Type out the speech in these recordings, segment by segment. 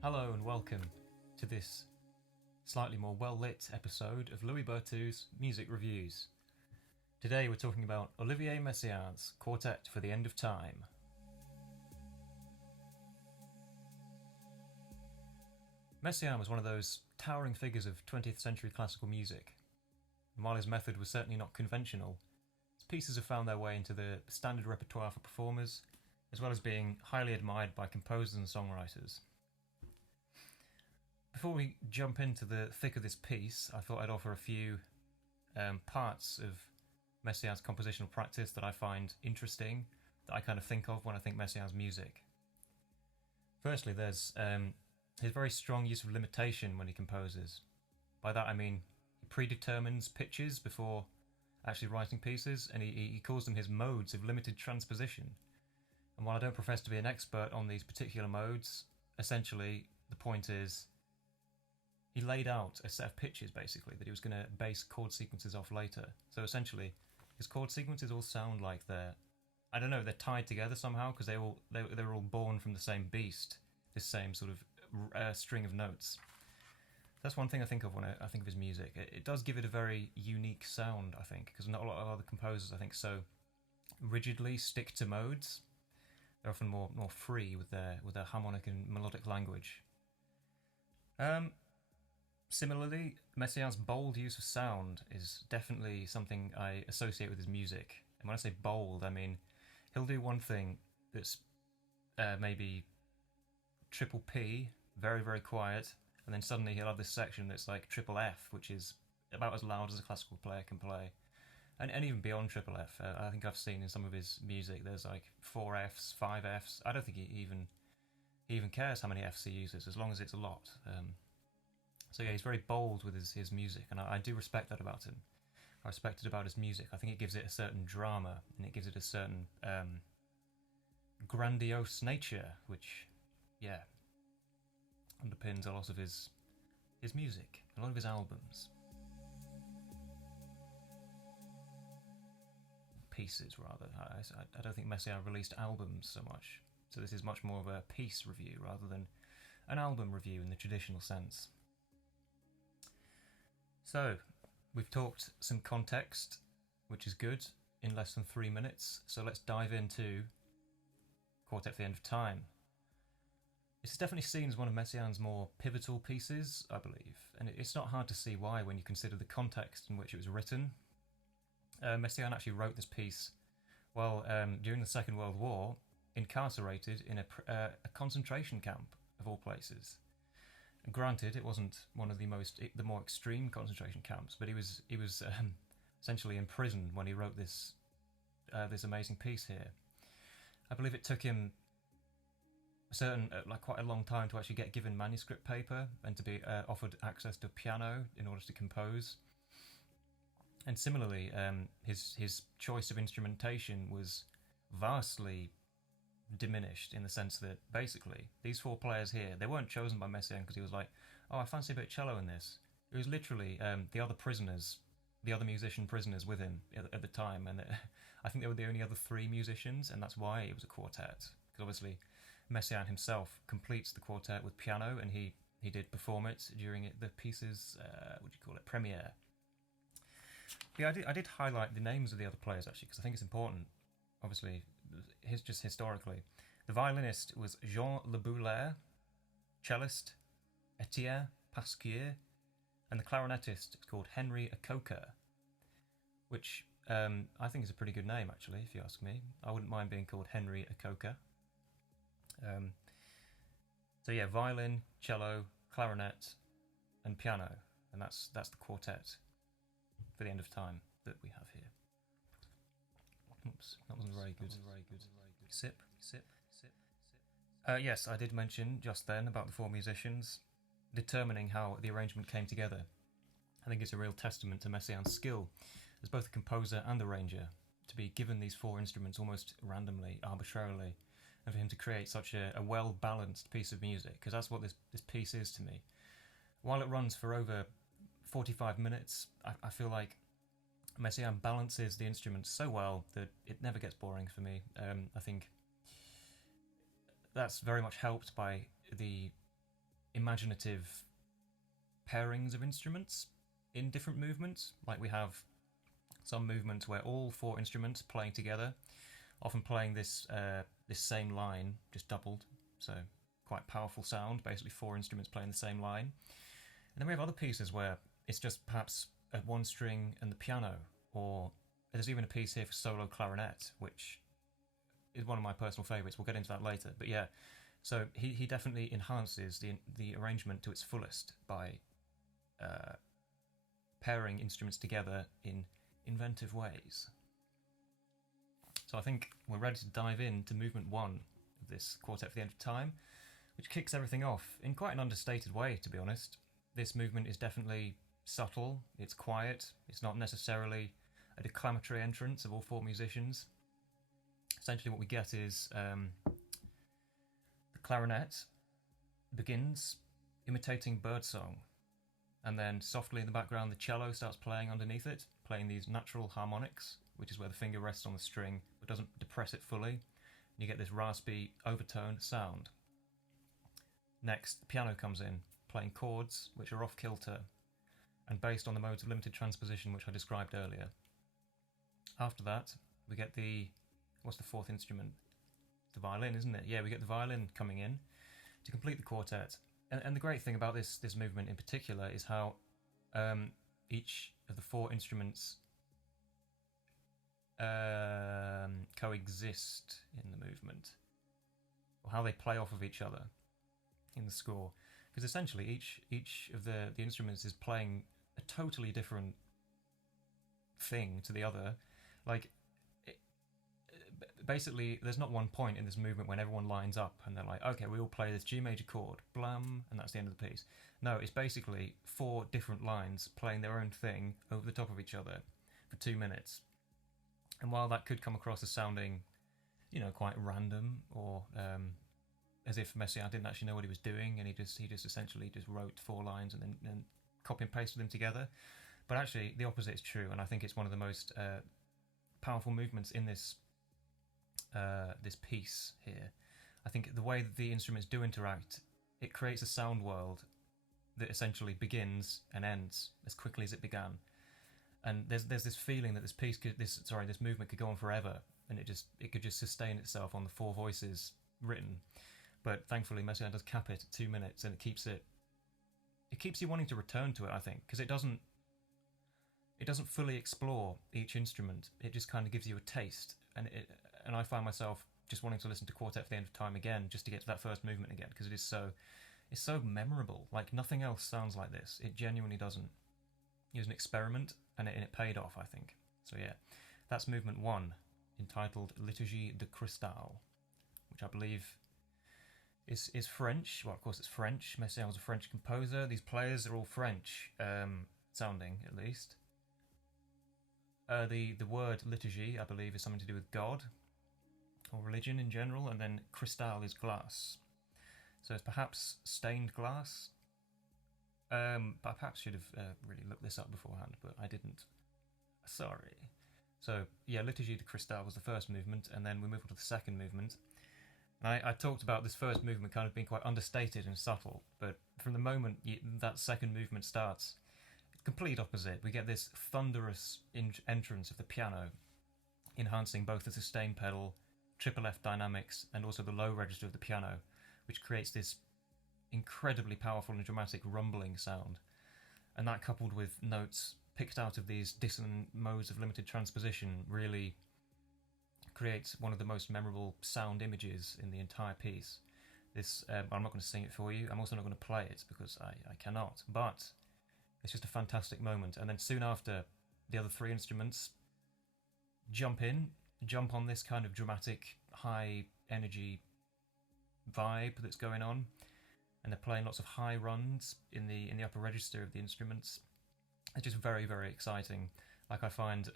Hello and welcome to this slightly more well-lit episode of Louis Berthoud's Music Reviews. Today we're talking about Olivier Messiaen's Quartet for the End of Time. Messiaen was one of those towering figures of 20th century classical music. And while his method was certainly not conventional, his pieces have found their way into the standard repertoire for performers, as well as being highly admired by composers and songwriters. Before we jump into the thick of this piece, I thought I'd offer a few parts of Messiaen's compositional practice that I find interesting, that I kind of think of when I think Messiaen's music. Firstly, there's his very strong use of limitation when he composes. By that I mean he predetermines pitches before actually writing pieces, and he calls them his modes of limited transposition. And while I don't profess to be an expert on these particular modes, essentially the point is he laid out a set of pitches basically that he was going to base chord sequences off later. So essentially his chord sequences all sound like they're tied together somehow, because they were all born from the same beast, this same sort of string of notes. That's one thing I think of when I think of his music. It does give it a very unique sound, I think, because not a lot of other composers, I think, so rigidly stick to modes. They're often more free with their harmonic and melodic language. Similarly, Messiaen's bold use of sound is definitely something I associate with his music. And when I say bold, I mean he'll do one thing that's maybe triple P, very, very quiet, and then suddenly he'll have this section that's like triple F, which is about as loud as a classical player can play. And even beyond triple F, I think I've seen in some of his music there's like 4 Fs, 5 Fs. I don't think he even cares how many Fs he uses, as long as it's a lot. So yeah, he's very bold with his music, and I do respect that about him. I respect it about his music. I think it gives it a certain drama, and it gives it a certain grandiose nature, which, yeah, underpins a lot of his music, a lot of his albums. Pieces, rather. I don't think Messiaen released albums so much, so this is much more of a piece review rather than an album review in the traditional sense. So, we've talked some context, which is good, in less than 3 minutes, so let's dive into Quartet for the End of Time. This is definitely seen as one of Messiaen's more pivotal pieces, I believe, and it's not hard to see why when you consider the context in which it was written. Messiaen actually wrote this piece while, during the Second World War, incarcerated in a concentration camp, of all places. Granted, it wasn't one of the more extreme concentration camps, but he was essentially imprisoned when he wrote this amazing piece here. I believe it took him quite a long time to actually get given manuscript paper and to be offered access to a piano in order to compose. And similarly, his choice of instrumentation was vastly diminished, in the sense that basically these 4 players here, they weren't chosen by Messiaen because he was like, oh, I fancy a bit of cello in this. It was literally the other musician prisoners with him at the time, and I think they were the only other 3 musicians, and that's why it was a quartet, because obviously Messiaen himself completes the quartet with piano, and he did perform it during the piece's premiere. Yeah, I did highlight the names of the other players actually, because I think it's important. Obviously, just historically, the violinist was Jean Le Boulaire, cellist Etienne Pasquier, and the clarinetist is called Henry Akoka, which I think is a pretty good name actually, if you ask me. I wouldn't mind being called Henry Akoka. So yeah, violin, cello, clarinet, and piano, and that's the quartet for the End of Time that we have here. Oops, that wasn't very good. Sip. Yes, I did mention just then about the 4 musicians. Determining how the arrangement came together, I think it's a real testament to Messiaen's skill as both a composer and arranger, to be given these 4 instruments almost randomly, arbitrarily, and for him to create such a well-balanced piece of music, because that's what this piece is to me. While it runs for over 45 minutes, I feel like Messiaen balances the instruments so well that it never gets boring for me. I think that's very much helped by the imaginative pairings of instruments in different movements. Like we have some movements where all 4 instruments playing together, often playing this same line, just doubled, so quite powerful sound, basically 4 instruments playing the same line. And then we have other pieces where it's just perhaps a 1 string and the piano, or there's even a piece here for solo clarinet, which is one of my personal favourites. We'll get into that later. But yeah, so he definitely enhances the arrangement to its fullest by pairing instruments together in inventive ways. So I think we're ready to dive into movement 1 of this Quartet for the End of Time, which kicks everything off in quite an understated way, to be honest. This movement is definitely subtle, it's quiet, it's not necessarily a declamatory entrance of all 4 musicians. Essentially what we get is the clarinet begins imitating birdsong, and then softly in the background the cello starts playing underneath it, playing these natural harmonics, which is where the finger rests on the string but doesn't depress it fully, and you get this raspy overtone sound. Next, the piano comes in, playing chords which are off kilter and based on the modes of limited transposition which I described earlier. After that, we get what's the 4th instrument? The violin, isn't it? Yeah, we get the violin coming in to complete the quartet. And the great thing about this movement in particular is how each of the 4 instruments coexist in the movement, or how they play off of each other in the score. Because essentially each of the instruments is playing a totally different thing to the other. Like, basically, there's not one point in this movement when everyone lines up and they're like, okay, we all play this G major chord, blam, and that's the end of the piece. No, it's basically 4 different lines playing their own thing over the top of each other for 2 minutes. And while that could come across as sounding, quite random, or as if Messiaen didn't actually know what he was doing, and he just essentially just wrote 4 lines and then copy and pasted them together. But actually, the opposite is true, and I think it's one of the most powerful movements in this piece here. I think the way that the instruments do interact, it creates a sound world that essentially begins and ends as quickly as it began. And there's this feeling that this movement could go on forever, and it could just sustain itself on the 4 voices written. But thankfully, Messiaen does cap it at 2 minutes, and it keeps you wanting to return to it, I think, because it doesn't fully explore each instrument. It just kind of gives you a taste, and I find myself just wanting to listen to Quartet for the End of Time again, just to get to that first movement again, because it's so memorable. Like, nothing else sounds like this. It genuinely doesn't. It was an experiment, and it paid off, I think. So yeah, that's movement 1, entitled Liturgie De Cristal, which I believe is French. Well, of course it's French. Messiaen was a French composer. These players are all French sounding, at least. The word liturgy, I believe, is something to do with God or religion in general, and then cristal is glass. So it's perhaps stained glass. But I perhaps should have really looked this up beforehand, but I didn't. Sorry. So yeah, Liturgie de Cristal was the first movement, and then we move on to the second movement. I talked about this first movement kind of being quite understated and subtle, but from the moment that second movement starts, complete opposite. We get this thunderous entrance of the piano, enhancing both the sustain pedal, triple F dynamics, and also the low register of the piano, which creates this incredibly powerful and dramatic rumbling sound. And that, coupled with notes picked out of these dissonant modes of limited transposition, really creates one of the most memorable sound images in the entire piece. I'm not going to sing it for you. I'm also not going to play it because I cannot. But it's just a fantastic moment. And then soon after, the other 3 instruments jump on this kind of dramatic, high energy vibe that's going on, and they're playing lots of high runs in the upper register of the instruments. It's just very, very exciting. Like, I find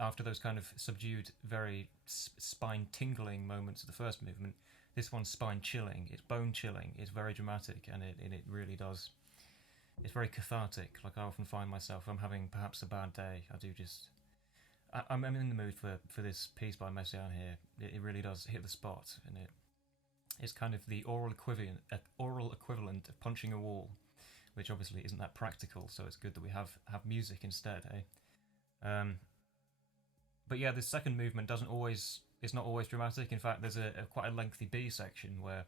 after those kind of subdued, very spine-tingling moments of the first movement, this one's spine-chilling, it's bone-chilling, it's very dramatic, and it really does. It's very cathartic. Like, I often find myself, if I'm having perhaps a bad day, I'm in the mood for this piece by Messiaen here. It really does hit the spot, and It's kind of the oral equivalent of punching a wall, which obviously isn't that practical. So it's good that we have music instead, But yeah, this second movement it's not always dramatic. In fact, there's a quite a lengthy B section where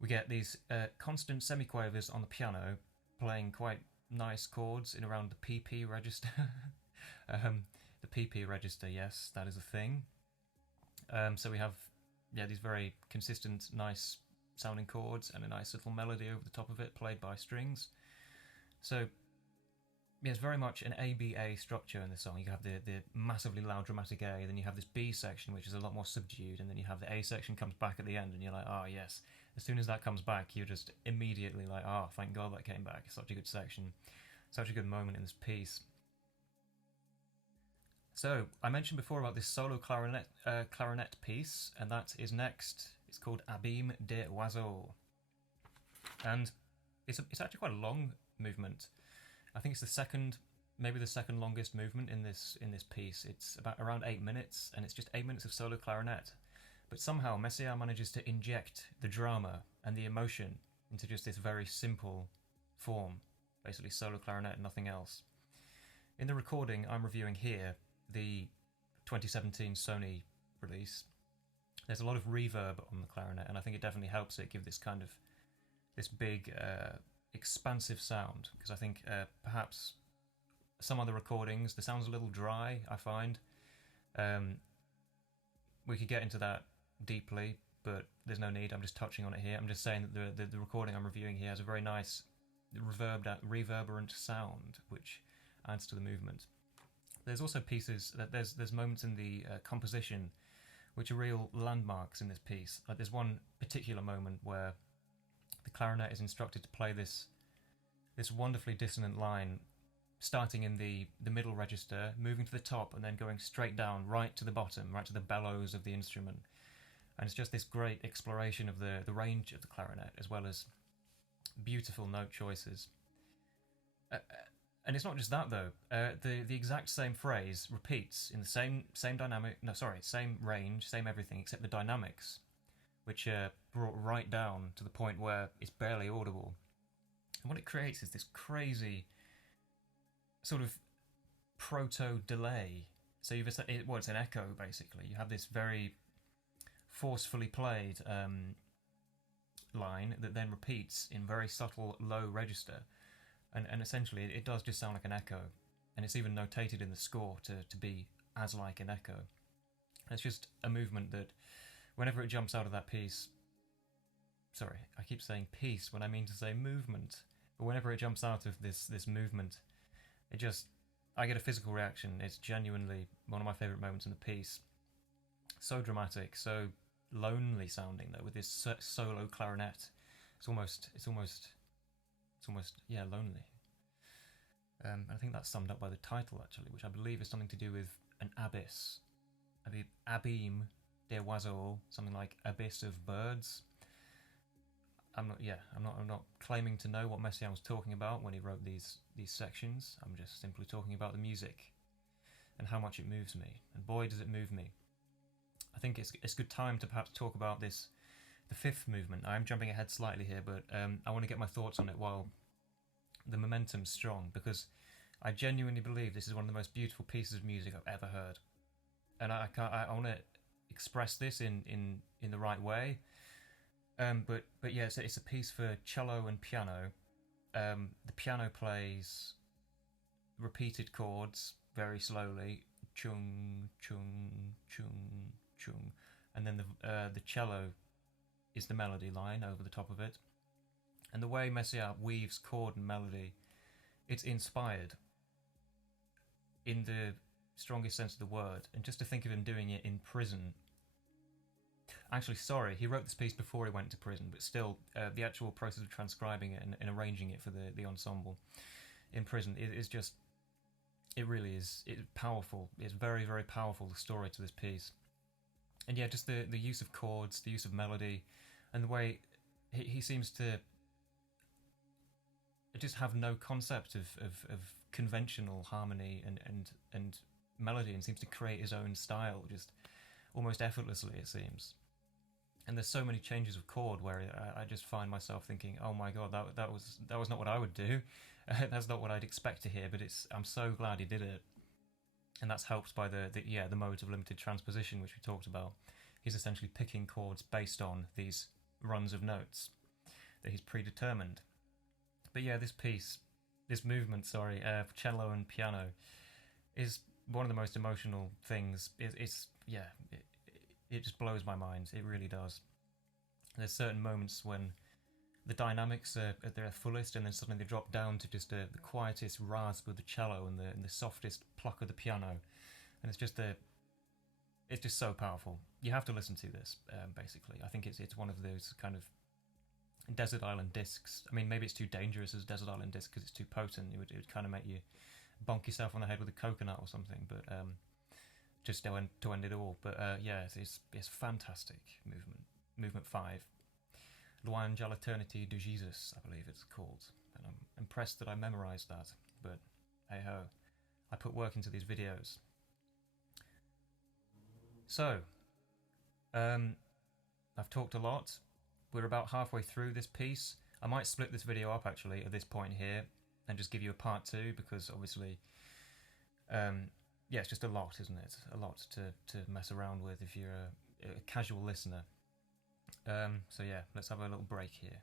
we get these constant semiquavers on the piano playing quite nice chords in around the PP register. The PP register, yes, that is a thing. So we have these very consistent, nice sounding chords and a nice little melody over the top of it played by strings. So it's very much an ABA structure in the song. You have the massively loud dramatic A, then you have this B section which is a lot more subdued, and then you have the A section comes back at the end, and you're like, oh yes. As soon as that comes back, you're just immediately like, oh, thank God that came back. Such a good section, such a good moment in this piece. So I mentioned before about this solo clarinet piece, and that is next. It's called Abîme des Oiseaux, and it's actually quite a long movement. I think it's maybe the second longest movement in this piece. It's about around 8 minutes, and it's just 8 minutes of solo clarinet. But somehow Messiaen manages to inject the drama and the emotion into just this very simple form, basically solo clarinet and nothing else. In the recording I'm reviewing here, the 2017 Sony release, there's a lot of reverb on the clarinet, and I think it definitely helps it give this kind of this big expansive sound, because I think perhaps some other recordings the sound's a little dry, I find. We could get into that deeply, but there's no need. I'm just touching on it here. I'm just saying that the recording I'm reviewing here has a very nice reverberant sound which adds to the movement. There's also pieces that there's moments in the composition which are real landmarks in this piece. There's one particular moment where the clarinet is instructed to play this wonderfully dissonant line, starting in the middle register, moving to the top, and then going straight down right to the bottom, right to the bellows of the instrument. And it's just this great exploration of the range of the clarinet, as well as beautiful note choices. And it's not just that though. The exact same phrase repeats in the same range, same everything, except the dynamics, which are brought right down to the point where it's barely audible. And what it creates is this crazy sort of proto-delay. So it's an echo, basically. You have this very forcefully played line that then repeats in very subtle low register. And essentially it does just sound like an echo. And it's even notated in the score to be as like an echo. And it's just a movement that, whenever it jumps out of that piece... Sorry, I keep saying piece when I mean to say movement. But whenever it jumps out of this movement, I get a physical reaction. It's genuinely one of my favourite moments in the piece. So dramatic, so lonely sounding though, with this solo clarinet. It's almost lonely. I think that's summed up by the title actually, which I believe is something to do with an abyss. Abîme des Oiseaux, something like abyss of birds. I'm not claiming to know what Messiaen was talking about when he wrote these sections. I'm just simply talking about the music and how much it moves me. And boy, does it move me. I think it's a good time to perhaps talk about the fifth movement. I'm jumping ahead slightly here, but I want to get my thoughts on it while the momentum's strong, because I genuinely believe this is one of the most beautiful pieces of music I've ever heard. And I want to express this in the right way. But yeah, it's a piece for cello and piano. The piano plays repeated chords very slowly, chung chung chung chung, and then the cello is the melody line over the top of it. And the way Messiaen weaves chord and melody, it's inspired in the strongest sense of the word. And just to think of him doing it in prison. Actually, sorry, he wrote this piece before he went to prison, but still, the actual process of transcribing it and arranging it for the ensemble in prison is just, it really is, it's powerful. It's very, very powerful, the story to this piece. And yeah, just the use of chords, the use of melody, and the way he seems to just have no concept of conventional harmony and melody, and seems to create his own style just almost effortlessly, it seems. and there's so many changes of chord where I just find myself thinking, oh my god, that was not what I would do. That's not what I'd expect to hear, but I'm so glad he did it. And that's helped by the modes of limited transposition, which we talked about. He's essentially picking chords based on these runs of notes that he's predetermined. But yeah, this movement, for cello and piano, is one of the most emotional things. It just blows my mind. It really does. There's certain moments when the dynamics are at their fullest, and then suddenly they drop down to just the quietest rasp of the cello and the softest pluck of the piano, and it's just so powerful. You have to listen to this. Basically, I think it's one of those kind of desert island discs. I mean, maybe it's too dangerous as a desert island disc because it's too potent. It would kind of make you bonk yourself on the head with a coconut or something. But just to end it all. But yeah, it's fantastic movement 5. Louange à l'éternité de Jesus, I believe it's called. And I'm impressed that I memorised that, but hey-ho, I put work into these videos. So, I've talked a lot. We're about halfway through this piece. I might split this video up, actually, at this point here, and just give you a part 2, because obviously, it's just a lot, isn't it? A lot to mess around with if you're a casual listener. So yeah, let's have a little break here.